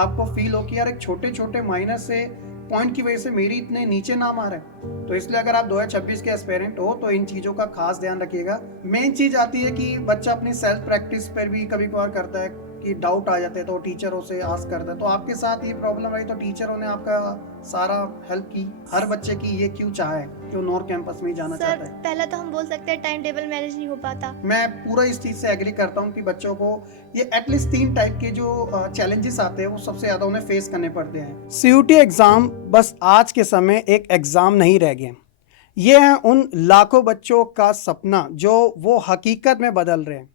आपको फील हो कि यार एक छोटे छोटे माइनस से पॉइंट की वजह से मेरी इतने नीचे नाम आ रहा है। तो इसलिए अगर आप 2026 के एस्पेरेंट हो तो इन चीज़ों का खास ध्यान रखिएगा। मेन चीज़ आती है कि बच्चा अपनी सेल्फ प्रैक्टिस पर भी कभी कभार करता है कि डाउट आ जाते हैं तो टीचरों से आस्क करता है। तो आपके साथ ये प्रॉब्लम रही तो टीचरों ने आपका सारा हेल्प की? हर बच्चे की ये क्यों चाह है कि वो नॉर्थ कैंपस में ही जाना सर चाहता है? पहला तो हम बोल सकते हैं टाइम टेबल मैनेज नहीं हो पाता। मैं पूरा इस चीज़ से एग्री करता हूँ कि बच्चों को ये एटलीस्ट 3 टाइप के जो चैलेंजेस आते हैं वो सबसे ज़्यादा उन्हें फेस करने पड़ते हैं। सीयूटी एग्ज़ाम बस आज के समय एक एग्ज़ाम नहीं रह गए, ये है उन लाखों बच्चों का सपना जो वो हकीकत में बदल रहे हैं।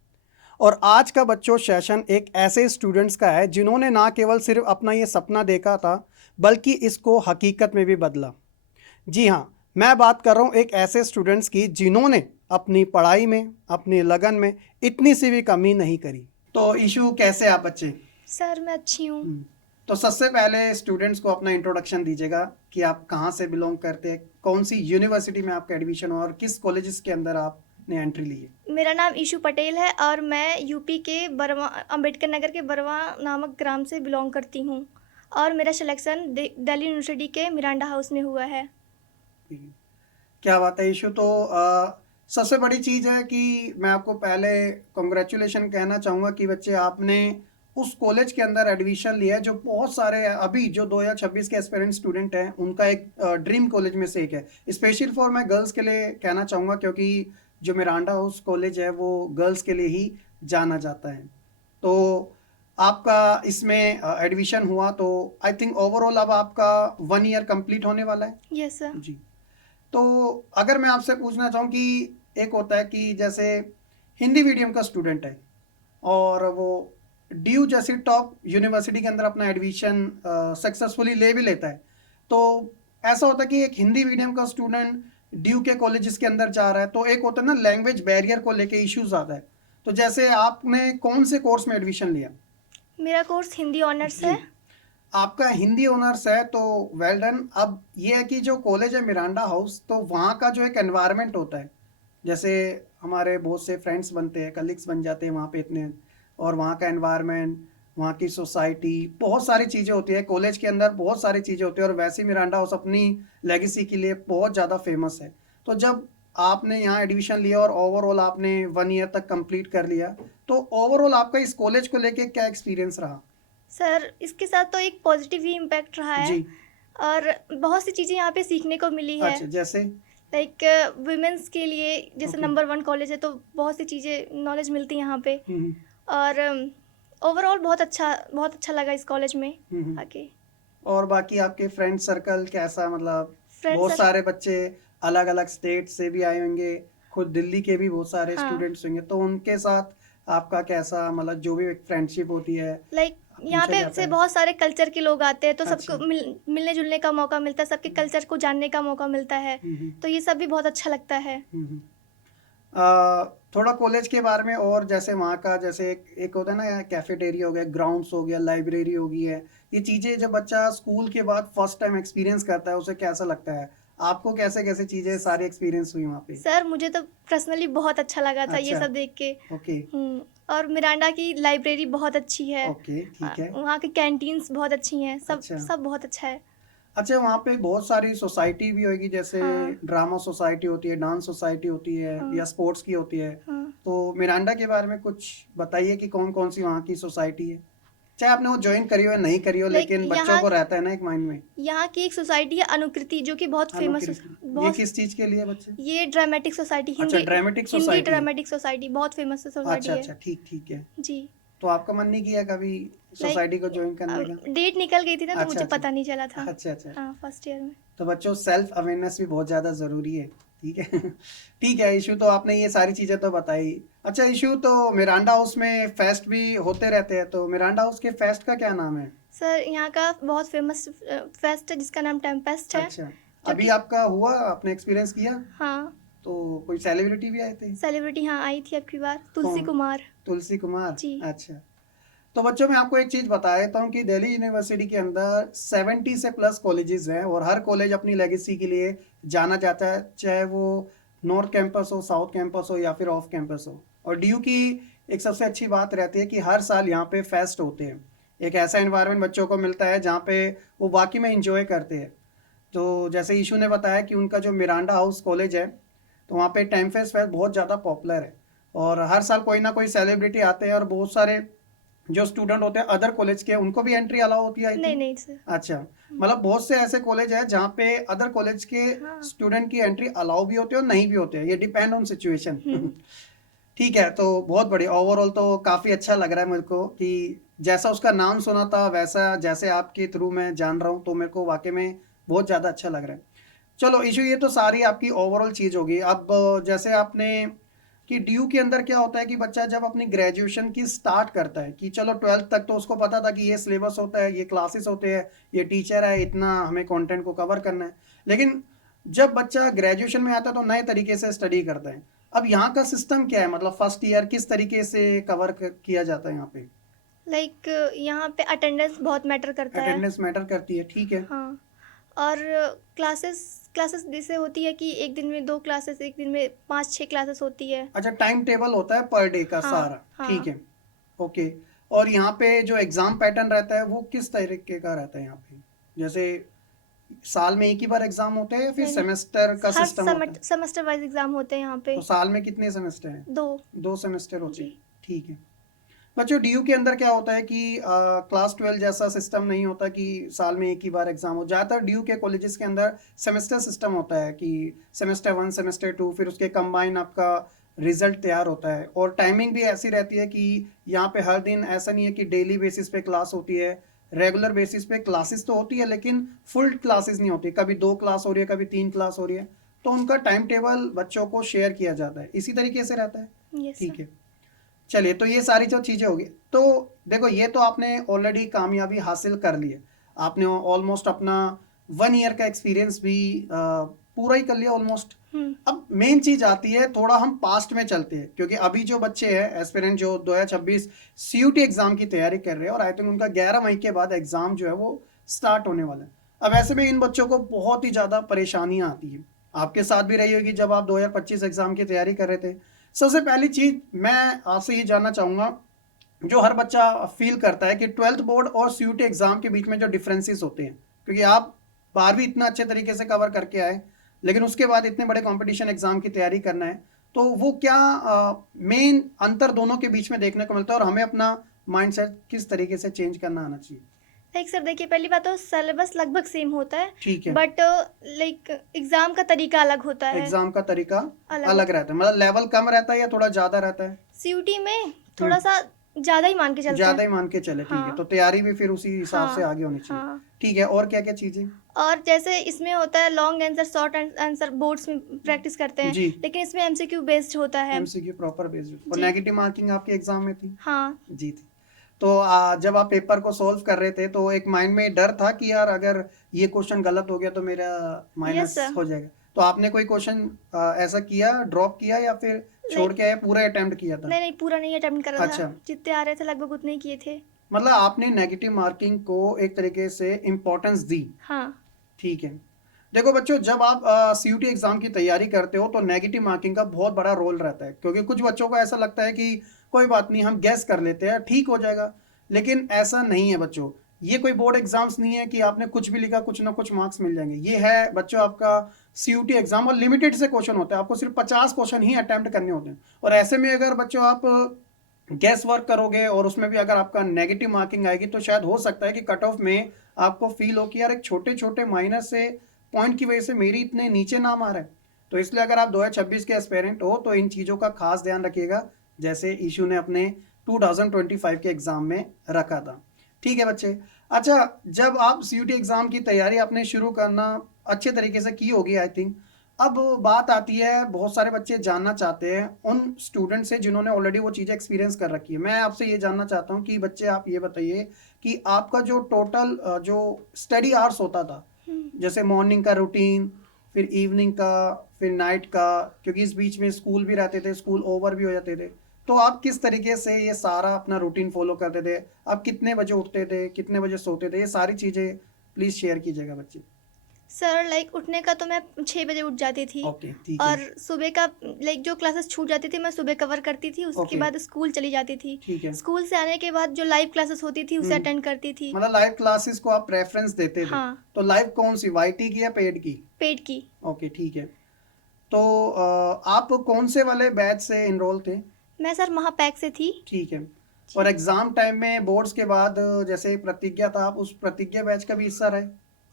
और आज का बच्चों सेशन एक ऐसे स्टूडेंट्स का है जिन्होंने ना केवल सिर्फ अपना ये सपना देखा था बल्कि इसको हकीकत में भी बदला। जी हाँ, मैं बात कर रहा हूँ एक ऐसे स्टूडेंट्स की जिन्होंने अपनी पढ़ाई में, अपनी लगन में इतनी सी भी कमी नहीं करी। तो इशू कैसे आप बच्चे? सर मैं अच्छी हूँ। तो सबसे पहले स्टूडेंट्स को अपना इंट्रोडक्शन दीजिएगा कि आप कहाँ से बिलोंग करते हैं, कौन सी यूनिवर्सिटी में आपका एडमिशन हुआ और किस कॉलेजेस के अंदर आपने एंट्री ली है। मेरा नाम ईशू पटेल है और मैं यूपी के बरवा अंबेडकर नगर के बरवा नामक ग्राम से बिलोंग करती हूँ और मेरा सिलेक्शन दिल्ली यूनिवर्सिटी के मिरांडा हाउस में हुआ है। क्या बात है इशू। तो सबसे बड़ी चीज़ है कि मैं आपको पहले कॉन्ग्रेचुलेशन कहना चाहूँगा कि बच्चे आपने उस कॉलेज के अंदर एडमिशन लिया है जो बहुत सारे अभी जो 2026 के एस्पिरेंट स्टूडेंट हैं उनका एक ड्रीम कॉलेज में से एक है। स्पेशल फॉर मैं गर्ल्स के लिए कहना चाहूँगा क्योंकि जो मिरांडा हाउस कॉलेज है वो गर्ल्स के लिए ही जाना जाता है। तो आपका इसमें एडमिशन हुआ तो आई थिंक ओवरऑल अब आपका 1 ईयर कंप्लीट होने वाला है। Yes sir. जी। तो अगर मैं आपसे पूछना चाहूँ कि एक होता है कि जैसे हिंदी मीडियम का स्टूडेंट है और वो ड्यू जैसी टॉप यूनिवर्सिटी के अंदर अपना एडमिशन सक्सेसफुली ले भी लेता है, तो ऐसा होता है कि एक हिंदी मीडियम का स्टूडेंट ड्यू के कॉलेजेस के अंदर जा रहा है तो एक होता है ना लैंग्वेज बैरियर को लेके इश्यूज आता है। तो जैसे आपने कौन से कोर्स में एडमिशन लिया? मेरा कोर्स हिंदी ऑनर्स जी, है। आपका हिंदी ऑनर्स है तो वेल डन। अब ये है कि जो कॉलेज है मिरांडा हाउस तो वहाँ का जो एक एनवायरनमेंट होता है, जैसे हमारे बहुत से फ्रेंड्स बनते हैं, कलीग्स बन जाते हैं वहाँ पे इतने, और वहाँ का एनवायरनमेंट, वहाँ की सोसाइटी, बहुत सारी चीज़ें होती है कॉलेज के अंदर, बहुत सारी चीज़ें होती है। और वैसे ही मिरांडा हाउस अपनी लेगेसी के लिए बहुत ज़्यादा फेमस है। तो जब आपने यहाँ एडमिशन लिया और ओवरऑल आपने 1 ईयर तक कंप्लीट कर लिया, तो ओवरऑल आपका इस कॉलेज को लेके क्या एक्सपीरियंस रहा? सर इसके साथ तो एक पॉजिटिव ही इम्पैक्ट रहा है जी। और बहुत सी चीज़ें यहाँ पे सीखने को मिली है। अच्छा, जैसे? लाइक वुमेंस के लिए जैसे ओके। नंबर 1 कॉलेज है तो बहुत सी चीज़ें नॉलेज मिलती है यहाँ पे। हम्म और ओवरऑल बहुत अच्छा लगा इस कॉलेज में हम्म। आके। और बाकी आपके फ्रेंड सर्कल कैसा, मतलब फ्रेंड्स बहुत सारे बच्चे अलग अलग स्टेट से भी आए होंगे, खुद दिल्ली के भी बहुत सारे हाँ, स्टूडेंट्स होंगे, तो उनके साथ आपका कैसा, मतलब जो भी एक फ्रेंडशिप होती है लाइक यहाँ पूछा पे जाता से है? बहुत सारे कल्चर के लोग आते हैं तो अच्छा। सबको मिलने जुलने का मौका मिलता है, सबके कल्चर को जानने का मौका मिलता है। हम्म तो ये सब भी बहुत अच्छा लगता है। हम्म। थोड़ा कॉलेज के बारे में, और जैसे वहाँ का जैसे एक होता है ना कैफेटेरिया हो गया, ग्राउंड्स हो गया, लाइब्रेरी हो गई है, ये चीज़ें जब बच्चा स्कूल के बाद फर्स्ट टाइम एक्सपीरियंस करता है उसे कैसा लगता है? आपको कैसे कैसे चीज़ें सारी एक्सपीरियंस हुई वहाँ पे? सर मुझे तो पर्सनली बहुत अच्छा लगा था ये अच्छा। सब देख के। ओके। और मिरांडा की लाइब्रेरी बहुत अच्छी है। ओके, ठीक है। वहाँ की कैंटीन्स बहुत अच्छी हैं, सब अच्छा। सब बहुत अच्छा है। अच्छा, वहाँ पे बहुत सारी सोसाइटी भी होगी, जैसे हाँ, ड्रामा सोसाइटी होती है, डांस सोसाइटी होती है हाँ, या स्पोर्ट्स की होती है। हाँ। तो मिरांडा के बारे में कुछ बताइए कि कौन कौन सी वहाँ की सोसाइटी है, चाहे आपने वो ज्वाइन करी हो या नहीं करी हो, लाइक लेकिन बच्चों यहाँ को रहता है ना एक माइंड में। यहाँ की एक सोसाइटी है अनुकृति जो कि बहुत फेमस, अनुकृति, ये बहुत। किस चीज़ के लिए बच्चे? ये ड्रामेटिक सोसाइटी, अच्छा, हिंदी ड्रामेटिक हिंदी सोसाइटी है। ड्रामेटिक सोसाइटी बहुत फेमस अच्छा सोसाइटी है। अच्छा, ठीक ठीक है। जी। तो आपका मन नहीं किया कभी लाइक सोसाइटी को ज्वाइन करने का? डेट निकल गई थी ना तो अच्छा मुझे अच्छा। पता नहीं चला था। अच्छा अच्छा। हाँ, फर्स्ट ईयर में। तो बच्चों सेल्फ अवेयरनेस भी बहुत ज़्यादा ज़रूरी है, ठीक है। ठीक है इशू, तो आपने ये सारी चीज़ें तो बताई। अच्छा इशू, तो मिरांडा हाउस में फेस्ट भी होते रहते हैं, तो मिरांडा हाउस के फेस्ट का क्या नाम है? सर यहाँ का बहुत फेमस फेस्ट है जिसका नाम टेम्पेस्ट है। अच्छा, जो अभी कि आपका हुआ, आपने एक्सपीरियंस किया? हाँ, तो कोई सेलिब्रिटी भी आए थे? सेलिब्रिटी हाँ आई थी अब की बार, तुलसी कौन? कुमार। तुलसी कुमार। जी। अच्छा। तो बच्चों मैं आपको एक चीज़ बता देता हूँ कि दिल्ली यूनिवर्सिटी के अंदर 70 से प्लस कॉलेजेस हैं और हर कॉलेज अपनी लेगेसी के लिए जाना जाता है, चाहे वो नॉर्थ कैंपस हो, साउथ कैंपस हो या फिर ऑफ कैंपस हो। और डीयू की एक सबसे अच्छी बात रहती है कि हर साल यहाँ पे फेस्ट होते हैं। एक ऐसा एनवायरनमेंट बच्चों को मिलता है जहाँ पे वो वाकई में इंजॉय करते हैं। तो जैसे ईशू ने बताया कि उनका जो मिरांडा हाउस कॉलेज है, तो वहाँ पे टाइम फेस्ट बहुत ज़्यादा पॉपुलर है और हर साल कोई ना कोई सेलिब्रिटी आते हैं और बहुत सारे जो स्टूडेंट होते हैं अदर कॉलेज के, उनको भी एंट्री अलाउ होती है आई नहीं थिंक। नहीं सर। अच्छा, मतलब बहुत से ऐसे कॉलेज है जहाँ पे अदर कॉलेज के हाँ। स्टूडेंट की एंट्री अलाउ भी होती है और नहीं भी होते हैं, ये डिपेंड ऑन सिचुएशन। हम्म। ठीक है, तो बहुत बढ़िया। ओवरऑल तो काफ़ी अच्छा लग रहा है मेरे को कि जैसा उसका नाम सुना था वैसा जैसे आपके थ्रू मैं जान रहा हूँ, तो मेरे को वाकई में बहुत ज़्यादा अच्छा लग रहा है। चलो इशू, ये तो सारी आपकी ओवरऑल चीज़ होगी। अब जैसे आपने कि ड्यू के अंदर क्या होता है कि बच्चा जब अपनी ग्रेजुएशन की स्टार्ट करता है कि चलो 12th तक तो उसको पता था कि ये सिलेबस होता है, ये क्लासेस होते हैं, ये टीचर है, इतना हमें कंटेंट को कवर करना है। लेकिन जब बच्चा ग्रेजुएशन में आता है तो नए तरीके से स्टडी करता है। अब यहाँ का सिस्टम क्या है, मतलब फर्स्ट ईयर किस तरीके से कवर किया जाता है यहाँ पे? लाइक यहाँ पे अटेंडेंस बहुत मैटर करता है। अटेंडेंस मैटर करती है, ठीक है। हाँ। और क्लासेस क्लासेस जैसे होती है कि एक दिन में 2 क्लासेस, एक दिन में 5-6 क्लासेस होती है। अच्छा, टाइम टेबल होता है पर डे का हाँ सारा, ठीक हाँ। है। ओके। और यहाँ पे जो एग्जाम पैटर्न रहता है वो किस तरीके का रहता है यहाँ पे? जैसे साल में एक ही बार एग्जाम होते हैं या फिर नहीं नहीं, सेमेस्टर का हर सिस्टम होता है? सेमेस्टर वाइज एग्ज़ाम होते हैं यहाँ पे। तो साल में कितने सेमेस्टर हैं? 2। 2 सेमेस्टर होते जी। हैं, ठीक है। बच्चों डीयू के अंदर क्या होता है कि क्लास 12 जैसा सिस्टम नहीं होता कि साल में एक ही बार एग्जाम हो। ज़्यादातर डीयू के कॉलेजेस के अंदर सेमेस्टर सिस्टम होता है कि सेमेस्टर 1 सेमेस्टर 2 फिर उसके कंबाइन आपका रिजल्ट तैयार होता है। और टाइमिंग भी ऐसी रहती है कि यहाँ पे हर दिन ऐसा नहीं है कि डेली बेसिस पे क्लास होती है। रेगुलर बेसिस पे क्लासेस तो होती है लेकिन फुल क्लासेस नहीं होती, कभी 2 क्लास हो रही है, कभी 3 क्लास हो रही है। तो उनका टाइम टेबल बच्चों को शेयर किया जाता है, इसी तरीके से रहता है, यस ठीक सर। है। चलिए, तो ये सारी जो चीज़ें होगी, तो देखो ये तो आपने ऑलरेडी कामयाबी हासिल कर ली है। आपने ऑलमोस्ट अपना 1 ईयर का एक्सपीरियंस भी पूरा ही कर लिया ऑलमोस्ट। अब मेन चीज आती है, थोड़ा हम पास्ट में चलते हैं क्योंकि अभी जो बच्चे हैं एस्पिरेंट जो 2026 सीयूटी एग्जाम की तैयारी कर रहे हैं और आई थिंक उनका 11 मई के बाद एग्जाम जो है वो स्टार्ट होने वाला है। अब ऐसे में इन बच्चों को बहुत ही ज़्यादा परेशानियां आती हैं, आपके साथ भी रही होगी जब आप 2025 एग्जाम की तैयारी कर रहे थे। सबसे पहली चीज मैं आपसे ये जानना चाहूँगा, जो हर बच्चा फील करता है कि 12th बोर्ड और सीयूटी एग्जाम के बीच में जो डिफरेंसेस होते हैं, क्योंकि आप 12वीं इतना अच्छे तरीके से कवर करके आए लेकिन उसके बाद इतने बड़े कंपटीशन एग्जाम की तैयारी करना है, तो वो क्या मेन अंतर दोनों के बीच में देखने को मिलता है और हमें अपना माइंडसेट किस तरीके से चेंज करना आना चाहिए? लाइक सर देखिए, पहली बात तो सिलेबस लगभग सेम होता है, ठीक है। बट लाइक एग्ज़ाम का तरीका अलग होता है। एग्जाम का तरीका अलग अलग रहता है, मतलब लेवल कम रहता है या थोड़ा ज्यादा रहता है? सीयूटी में थोड़ा सा ज़्यादा ही मान के चलते ज्यादा हैं। ही मान के चले, ठीक है। हाँ। तो तैयारी भी फिर उसी हिसाब से हाँ आगे होनी चाहिए, हाँ। ठीक है। और क्या क्या चीजें? और जैसे इसमें होता है long answer, short answer boards में प्रैक्टिस करते हैं, जी। लेकिन इसमें एमसीक्यू बेस्ड होता है। MCQ proper based. और जी। नेगेटिव मार्किंग आपके एग्जाम में थी? हाँ। जी थी। तो जब आप पेपर को सॉल्व कर रहे थे तो एक माइंड में डर था कि यार अगर ये क्वेश्चन गलत हो गया तो मेरा माइनस सर। हो जाएगा। तो आपने कोई क्वेश्चन ऐसा किया, ड्रॉप किया या फिर छोड़ के आया, पूरा अटेम्प्ट किया था? नहीं नहीं, पूरा नहीं अटेम्प्ट करा अच्छा। था, जितने आ रहे थे लगभग उतने ही किए थे। मतलब आपने नेगेटिव मार्किंग को एक तरीके से इम्पोर्टेंस दी, हाँ। ठीक है। देखो बच्चों, जब आप सीयूटी एग्जाम की तैयारी करते हो तो नेगेटिव मार्किंग का बहुत बड़ा रोल रहता है, क्योंकि कुछ बच्चों को ऐसा लगता है कि कोई बात नहीं, हम गैस कर लेते हैं, ठीक हो जाएगा। लेकिन ऐसा नहीं है बच्चों, ये कोई बोर्ड एग्जाम्स नहीं है कि आपने कुछ भी लिखा कुछ ना कुछ मार्क्स मिल जाएंगे। ये है बच्चों आपका सीयूटी एग्जाम और लिमिटेड से क्वेश्चन होते हैं, आपको सिर्फ 50 क्वेश्चन ही अटेम्प्ट करने होते हैं। और ऐसे में अगर बच्चों आप गैस वर्क करोगे और उसमें भी अगर आपका नेगेटिव मार्किंग आएगी तो शायद हो सकता है कि कट ऑफ में आपको फील हो कि यार एक छोटे छोटे माइनस से पॉइंट की वजह से मेरी इतने नीचे नाम आ रहा है। तो इसलिए अगर आप 2026 के एस्पेरेंट हो तो इन चीज़ों का खास ध्यान रखिएगा, जैसे ईशू ने अपने 2025 के एग्जाम में रखा था, ठीक है बच्चे। अच्छा, जब आप सीयूटी एग्जाम की तैयारी आपने शुरू करना अच्छे तरीके से की होगी आई थिंक, अब बात आती है, बहुत सारे बच्चे जानना चाहते हैं उन स्टूडेंट से जिन्होंने ऑलरेडी वो चीज़ें एक्सपीरियंस कर रखी है। मैं आपसे ये जानना चाहता हूँ कि बच्चे आप ये बताइए कि आपका जो टोटल जो स्टडी आवर्स होता था, जैसे मॉर्निंग का रूटीन, फिर इवनिंग का, फिर नाइट का, क्योंकि इस बीच में स्कूल भी रहते थे, स्कूल ओवर भी हो जाते थे, तो आप किस तरीके से ये सारा अपना रूटीन फॉलो करते थे? आप कितने बजे उठते थे, कितने बजे सोते थे? ये सारी चीज़ें प्लीज़ शेयर कीजिएगा बच्चे। सर लाइक उठने का तो मैं 6 बजे उठ जाती थी। ओके, ठीक और है। सुबह का लाइक जो क्लासेस छूट जाती थी मैं सुबह कवर करती थी, उसके ओके, बाद स्कूल चली जाती थी। ठीक है। स्कूल से आने के बाद जो लाइव क्लासेस होती थी उसे हम्म, अटेंड करती थी। मतलब लाइव क्लासेस को आप प्रेफरेंस देते थे? हाँ, तो लाइव कौन सी, वाईटी की या पेड की? पेड की। ओके, ठीक है। तो आप कौन से वाले बैच से इनरोल थे? मैं सर महापैक से थी। ठीक है। और जी। एग्जाम टाइम में बोर्ड्स के बाद जैसे प्रतिज्ञा था, आप उस प्रतिज्ञा बैच का भी हिस्सा रहे?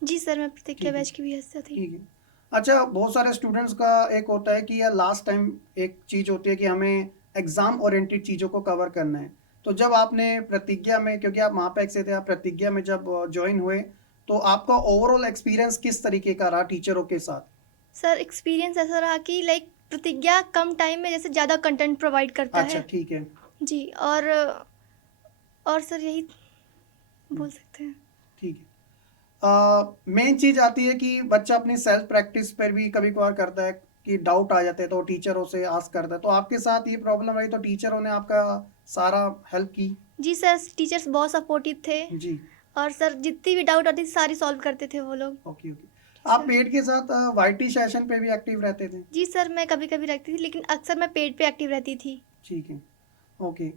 जी सर, मैं प्रतिज्ञा ठीक है, बैच की भी हिस्सा थी। ठीक है। अच्छा, बहुत सारे स्टूडेंट्स का एक होता है कि यार लास्ट टाइम एक चीज होती है कि हमें एग्जाम ओरिएंटेड चीजों को कवर करना है। तो जब आपने प्रतिज्ञा में, क्योंकि आप महापैक से थे, आप प्रतिज्ञा में जब ज्वाइन हुए, तो आपका ओवरऑल एक्सपीरियंस किस तरीके का रहा टीचरों के साथ? सर एक्सपीरियंस ऐसा रहा कि लाइक प्रतिज्ञा कम टाइम में जैसे ज़्यादा कंटेंट प्रोवाइड करता अच्छा, है। ठीक है। जी। और सर यही बोल सकते हैं। ठीक है। मेन चीज आती है कि बच्चा अपनी सेल्फ प्रैक्टिस पर भी कभी कभार करता है कि डाउट आ जाते हैं तो टीचरों से आस्क करता है। तो आपके साथ ये प्रॉब्लम रही तो टीचरों ने आपका सारा हेल्प की? जी सर, टीचर्स बहुत सपोर्टिव थे। जी। और सर जितनी भी डाउट आती थी सारी सॉल्व करते थे वो लोग। Okay, okay. जी आप सर। पेड के साथ वाईटी सेशन पे भी एक्टिव रहते थे? जी सर, मैं कभी कभी रखती थी लेकिन अक्सर मैं पेड पे एक्टिव रहती थी। ठीक है, ओके।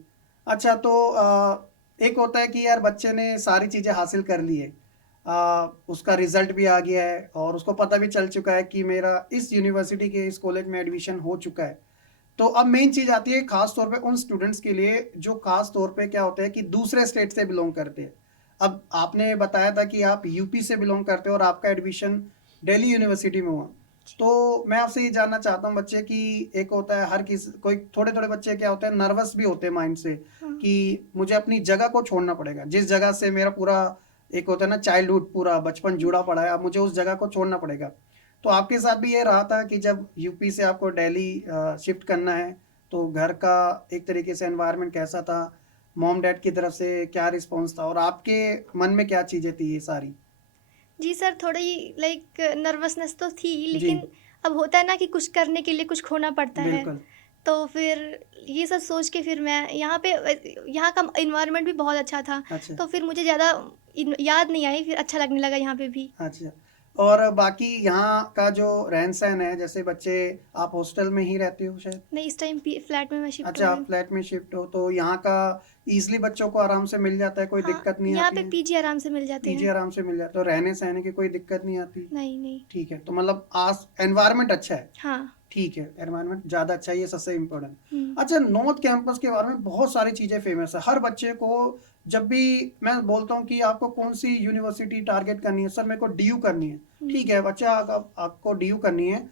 अच्छा, तो एक होता है कि यार बच्चे ने सारी चीज़ें हासिल कर ली है, उसका रिजल्ट भी आ गया है और उसको पता भी चल चुका है कि मेरा इस यूनिवर्सिटी के इस कॉलेज में एडमिशन हो चुका है। तो अब मेन चीज़ आती है खास तौर पे उन स्टूडेंट्स के लिए जो खास तौर पे क्या होता है कि दूसरे स्टेट से बिलोंग करते हैं। अब आपने बताया था कि आप यूपी से बिलोंग करते हो और आपका एडमिशन दिल्ली यूनिवर्सिटी में हुआ। तो मैं आपसे ये जानना चाहता हूँ बच्चे की, एक होता है हर किसी, कोई थोड़े थोड़े बच्चे क्या होते हैं नर्वस भी होते हैं माइंड से हाँ। कि मुझे अपनी जगह को छोड़ना पड़ेगा, जिस जगह से मेरा पूरा एक होता है ना चाइल्डहुड, पूरा बचपन जुड़ा पड़ा है, अब मुझे उस जगह को छोड़ना पड़ेगा। तो आपके साथ भी ये रहा था कि जब यूपी से आपको दिल्ली शिफ्ट करना है तो घर का एक तरीके से एनवायरनमेंट कैसा था, मॉम डैड की तरफ से क्या रिस्पॉन्स था और आपके मन में क्या चीज़ें थी ये सारी? जी सर, थोड़ी लाइक नर्वसनेस तो थी जी, लेकिन अब होता है ना कि कुछ करने के लिए कुछ खोना पड़ता है। बिल्कुल। तो फिर ये सब सोच के फिर मैं यहाँ पे यहाँ का इन्वायरमेंट भी बहुत अच्छा था। अच्छा, तो फिर मुझे ज़्यादा याद नहीं आई, फिर अच्छा लगने लगा यहाँ पे भी। अच्छा। और बाकी यहाँ का जो रहन सहन है, जैसे बच्चे, आप हॉस्टल में ही रहते हो शायद? नहीं, इस टाइम फ्लैट में मैं शिफ्ट अच्छा, हो गई आप हूँ। फ्लैट में शिफ्ट हो तो यहाँ का ईजिली बच्चों को आराम से मिल जाता है, कोई हाँ, दिक्कत नहीं यहाँ आती पे है? पीजी आराम से मिल जाते पीजी हैं। आराम से मिल जाता है, तो रहने सहने की कोई दिक्कत नहीं आती? नहीं नहीं। ठीक है, तो मतलब आस एनवायरनमेंट अच्छा है? हाँ। ठीक है, एनवायरनमेंट ज़्यादा अच्छा है, ये सबसे इम्पोर्टेंट। हम्म। अच्छा, नॉर्थ कैंपस के बारे में बहुत सारी चीज़ें फेमस है। हर बच्चे को जब भी मैं बोलता हूँ कि आपको कौन सी यूनिवर्सिटी टारगेट करनी है, सर मेरे को डीयू करनी है। ठीक है बच्चा, आपको डीयू करनी है,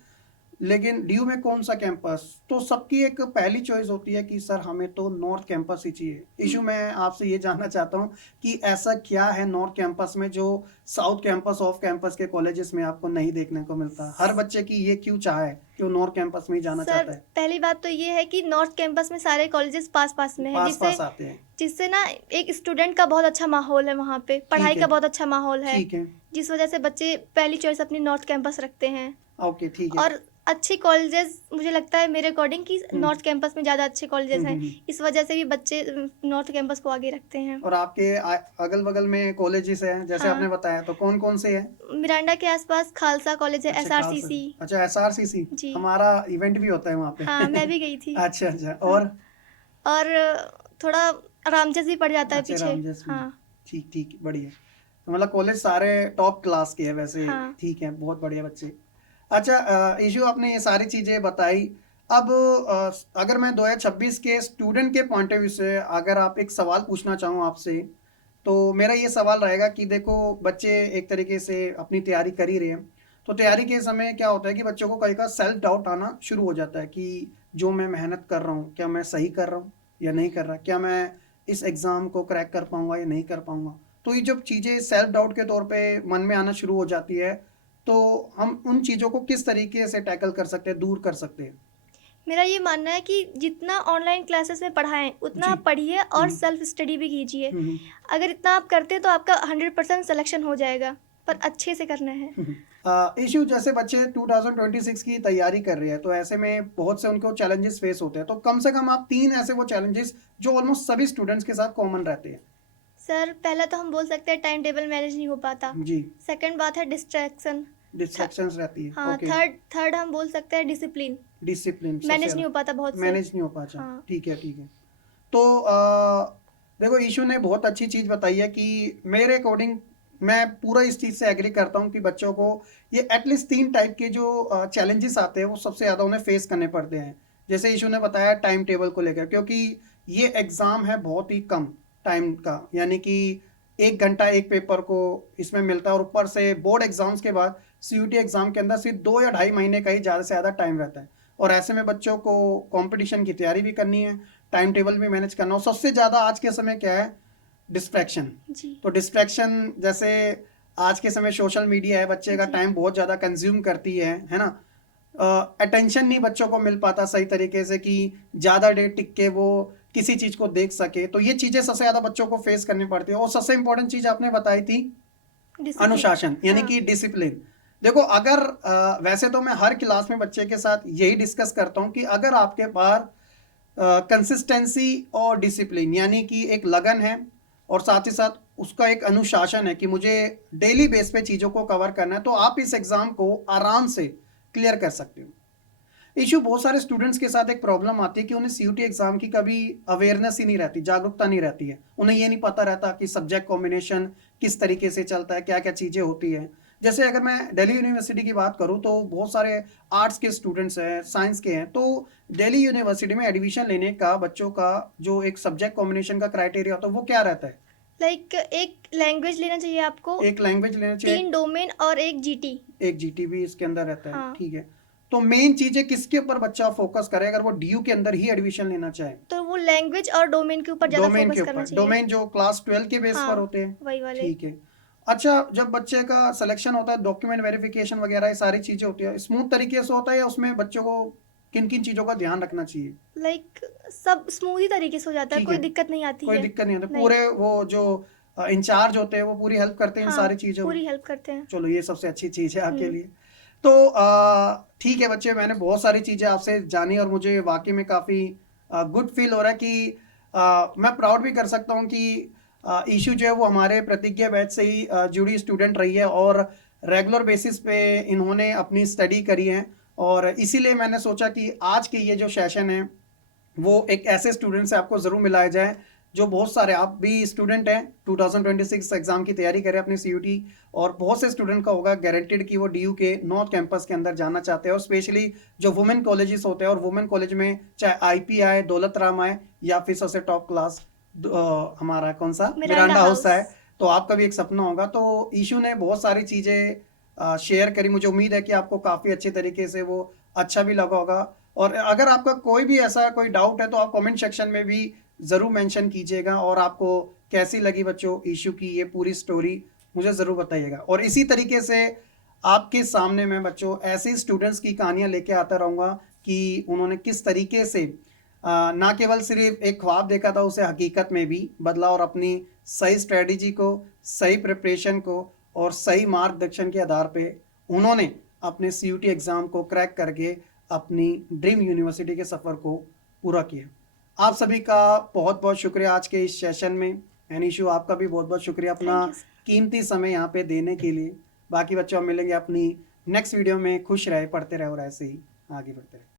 लेकिन डीयू में कौन सा कैंपस, तो सबकी एक पहली चॉइस होती है कि सर हमें तो नॉर्थ कैंपस ही चाहिए। इशू मैं आपसे ये जानना चाहता हूँ कि ऐसा क्या है नॉर्थ कैंपस में जो साउथ कैंपस ऑफ कैंपस के कॉलेजेस में आपको नहीं देखने को मिलता? हर बच्चे की ये क्यों चाह है कि वो नॉर्थ कैंपस में ही जाना सर चाहता है? पहली बात तो ये है कि नॉर्थ कैंपस में सारे कॉलेजेस पास पास में है, पास जिससे पास आते हैं। जिससे ना एक स्टूडेंट का बहुत अच्छा माहौल है वहाँ पे, पढ़ाई ठीक का है, बहुत अच्छा माहौल है, ठीक है। जिस वजह से बच्चे पहली चॉइस अपनी नॉर्थ कैंपस रखते हैं। ओके, ठीक है। और अच्छे कॉलेजेस मुझे लगता है मेरे अकॉर्डिंग कि नॉर्थ कैंपस में ज़्यादा अच्छे कॉलेजेस हैं, इस वजह से भी बच्चे नॉर्थ कैंपस को आगे रखते हैं। और आपके अगल बगल में कॉलेजेस हैं जैसे हाँ, आपने बताया, तो कौन कौन से हैं? मिरांडा के आसपास खालसा कॉलेज है, अच्छा, खालसा। SRCC। अच्छा, एसआरसीसी। जी। हमारा इवेंट भी होता है वहाँ पे। हाँ, मैं भी गई थी। अच्छा, अच्छा। हाँ। और और थोड़ा रामजस भी पड़ जाता है अच्छा, पीछे। रामजस भी। हाँ। ठीक, ठीक, बढ़िया। तो मतलब कॉलेज सारे टॉप क्लास के हैं वैसे। हाँ। ठीक है, बहुत बढ़िया बच्चे। अच्छा, ईशू आपने ये सारी चीज़ें बताई। अब अगर मैं 2026 के स्टूडेंट के पॉइंट ऑफ व्यू से अगर आप एक सवाल पूछना चाहूँ आपसे, तो मेरा ये सवाल रहेगा कि देखो बच्चे एक तरीके से अपनी तैयारी कर ही रहे हैं, तो तैयारी के समय क्या होता है कि बच्चों को कई का सेल्फ डाउट आना शुरू हो जाता है कि जो मैं मेहनत कर रहा हूँ क्या मैं सही कर रहा हूँ या नहीं कर रहा, क्या मैं इस एग्ज़ाम को क्रैक कर पाऊँगा या नहीं कर पाऊँगा। तो ये जब चीज़ें सेल्फ डाउट के तौर पे मन में आना शुरू हो जाती है, तो हम उन चीज़ों को किस तरीके से टैकल कर सकते हैं, दूर कर सकते हैं? मेरा ये मानना है कि जितना ऑनलाइन क्लासेस में पढ़ाएं उतना जी। आप पढ़िए और सेल्फ स्टडी भी कीजिए। हम्म, अगर इतना आप करते हैं तो आपका 100% सिलेक्शन हो जाएगा, पर अच्छे से करना है। इशू जैसे बच्चे 2026 की तैयारी कर रहे हैं तो ऐसे में बहुत से उनको चैलेंजेस फेस होते हैं, तो कम से कम आप 3 ऐसे वो चैलेंजेस जो ऑलमोस्ट सभी स्टूडेंट्स के साथ कॉमन रहते हैं। सर पहला तो हम बोल सकते हैं टाइम टेबल मैनेज नहीं हो पाता। जी। सेकंड बात है डिस्ट्रैक्शन। डिस्ट्रैक्शंस रहती है। हाँ, ओके, थर्ड हम बोल सकते हैं डिसिप्लिन। डिसिप्लिन मैनेज नहीं हो पाता बहुत से। मैनेज नहीं हो पाता। हाँ। ठीक है, ठीक है। तो देखो, ईशू ने बहुत अच्छी चीज़ बताई है कि मेरे अकॉर्डिंग मैं पूरा इस चीज़ से एग्री करता हूँ कि बच्चों को ये एटलीस्ट 3 टाइप के जो चैलेंजेस आते हैं वो सबसे ज़्यादा उन्हें फेस करने पड़ते हैं। जैसे ईशू ने बताया टाइम टेबल को लेकर, क्योंकि ये एग्ज़ाम है बहुत ही कम टाइम का, यानी कि 1 घंटा एक पेपर को इसमें मिलता है, और ऊपर से बोर्ड एग्जाम्स के बाद सीयूटी एग्ज़ाम के अंदर सिर्फ 2 या ढाई महीने का ही ज़्यादा से ज़्यादा टाइम रहता है। और ऐसे में बच्चों को कंपटीशन की तैयारी भी करनी है, टाइम टेबल भी मैनेज करना, और सबसे ज़्यादा आज के समय क्या है, डिस्ट्रैक्शन। जी। तो डिस्ट्रैक्शन जैसे आज के समय सोशल मीडिया है, बच्चे का जी। टाइम बहुत ज़्यादा कंज्यूम करती है ना। अटेंशन नहीं बच्चों को मिल पाता सही तरीके से कि ज़्यादा देर टिक के वो किसी चीज़ को देख सके। तो ये चीज़ें सबसे ज़्यादा बच्चों को फेस करनी पड़ती है। और सबसे इंपॉर्टेंट चीज़ आपने बताई थी डिसिप्लिन। अनुशासन, यानी हाँ। कि डिसिप्लिन। देखो, अगर वैसे तो मैं हर क्लास में बच्चे के साथ यही डिस्कस करता हूँ कि अगर आपके पास कंसिस्टेंसी और डिसिप्लिन, यानी कि एक लगन है और साथ ही साथ उसका एक अनुशासन है कि मुझे डेली बेस पे चीज़ों को कवर करना है, तो आप इस एग्ज़ाम को आराम से क्लियर कर सकते हो। इशू बहुत सारे स्टूडेंट्स के साथ एक प्रॉब्लम आती है कि उन्हें सीयूटी एग्जाम की कभी अवेयरनेस ही नहीं रहती, जागरूकता नहीं रहती है। उन्हें ये नहीं पता रहता कि सब्जेक्ट कॉम्बिनेशन किस तरीके से चलता है, क्या क्या चीज़ें होती है। जैसे अगर मैं दिल्ली यूनिवर्सिटी की बात करूं तो बहुत सारे आर्ट्स के स्टूडेंट्स हैं, साइंस के हैं। तो दिल्ली यूनिवर्सिटी में एडमिशन लेने का बच्चों का जो एक सब्जेक्ट कॉम्बिनेशन का क्राइटेरिया होता है वो क्या रहता है? लाइक एक लैंग्वेज लेना चाहिए आपको, एक लैंग्वेज लेना चाहिए, 3 डोमेन और एक जीटी। एक जीटी भी इसके अंदर रहता है। हाँ। ठीक है। तो मेन चीज़ है किसके ऊपर बच्चा फोकस करे अगर वो डीयू के अंदर ही एडमिशन लेना चाहे? तो वो लैंग्वेज और डोमेन के ऊपर ज़्यादा डोमेन के फोकस करना ऊपर, चाहिए। डोमेन जो क्लास 12 के बेस पर हाँ, होते हैं। वही वाले। ठीक है। अच्छा, जब बच्चे का सिलेक्शन होता है, डॉक्यूमेंट वेरिफिकेशन वगैरह ये सारी चीज़ें होती है, स्मूथ तरीके से होता है या उसमें बच्चों को किन किन चीज़ों का ध्यान रखना चाहिए? लाइक सब स्मूथ ही तरीके से हो जाता है, ठीक कोई है, दिक्कत नहीं आती कोई है। दिक्कत नहीं होती, नहीं। पूरे वो जो इंचार्ज होते हैं वो पूरी हेल्प करते हैं इन हाँ, सारी चीज़ों में। पूरी हेल्प करते हैं। चलो, ये सबसे अच्छी चीज़ है आपके हुँ। लिए। तो ठीक है बच्चे, मैंने बहुत सारी चीज़ें आपसे जानी और मुझे वाकई में काफ़ी गुड फील हो रहा है कि मैं प्राउड भी कर सकता हूँ कि ईशू जो है वो हमारे प्रतिज्ञा बैच से ही जुड़ी स्टूडेंट रही है और रेगुलर बेसिस पे इन्होंने अपनी स्टडी करी है। और इसीलिए मैंने सोचा कि आज के ये जो सेशन है वो एक ऐसे स्टूडेंट से आपको ज़रूर मिलाया जाए जो बहुत सारे, आप भी स्टूडेंट हैं 2026 एग्जाम की तैयारी करें अपनी सीयूटी, और बहुत से स्टूडेंट का होगा गारंटेड कि वो डीयू के नॉर्थ कैंपस के अंदर जाना चाहते हैं। और स्पेशली जो वुमेन कॉलेजेस होते हैं, और वुमेन कॉलेज में चाहे आईपी आए, दौलत राम आए, या फिर सबसे टॉप क्लास हमारा कौन सा मिरांडा हाउस आए, तो आपका भी एक सपना होगा। तो ईशू ने बहुत सारी चीज़ें शेयर करी, मुझे उम्मीद है कि आपको काफ़ी अच्छे तरीके से वो अच्छा भी लगा होगा। और अगर आपका कोई भी ऐसा कोई डाउट है तो आप कमेंट सेक्शन में भी ज़रूर मेंशन कीजिएगा, और आपको कैसी लगी बच्चों इशू की ये पूरी स्टोरी मुझे ज़रूर बताइएगा। और इसी तरीके से आपके सामने मैं बच्चों ऐसे स्टूडेंट्स की कहानियाँ लेके आता रहूँगा कि उन्होंने किस तरीके से ना केवल सिर्फ एक ख्वाब देखा था, उसे हकीकत में भी बदला और अपनी सही स्ट्रेटजी को, सही प्रिपरेशन को और सही मार्गदर्शन के आधार पे उन्होंने अपने सीयूटी एग्ज़ाम को क्रैक करके अपनी ड्रीम यूनिवर्सिटी के सफ़र को पूरा किया। आप सभी का बहुत बहुत शुक्रिया आज के इस सेशन में। एनीशू, आपका भी बहुत बहुत शुक्रिया अपना थैंक यू सर। कीमती समय यहाँ पे देने के लिए। बाकी बच्चों, हम मिलेंगे अपनी नेक्स्ट वीडियो में। खुश रहे, पढ़ते रहे और ऐसे ही आगे बढ़ते रहे।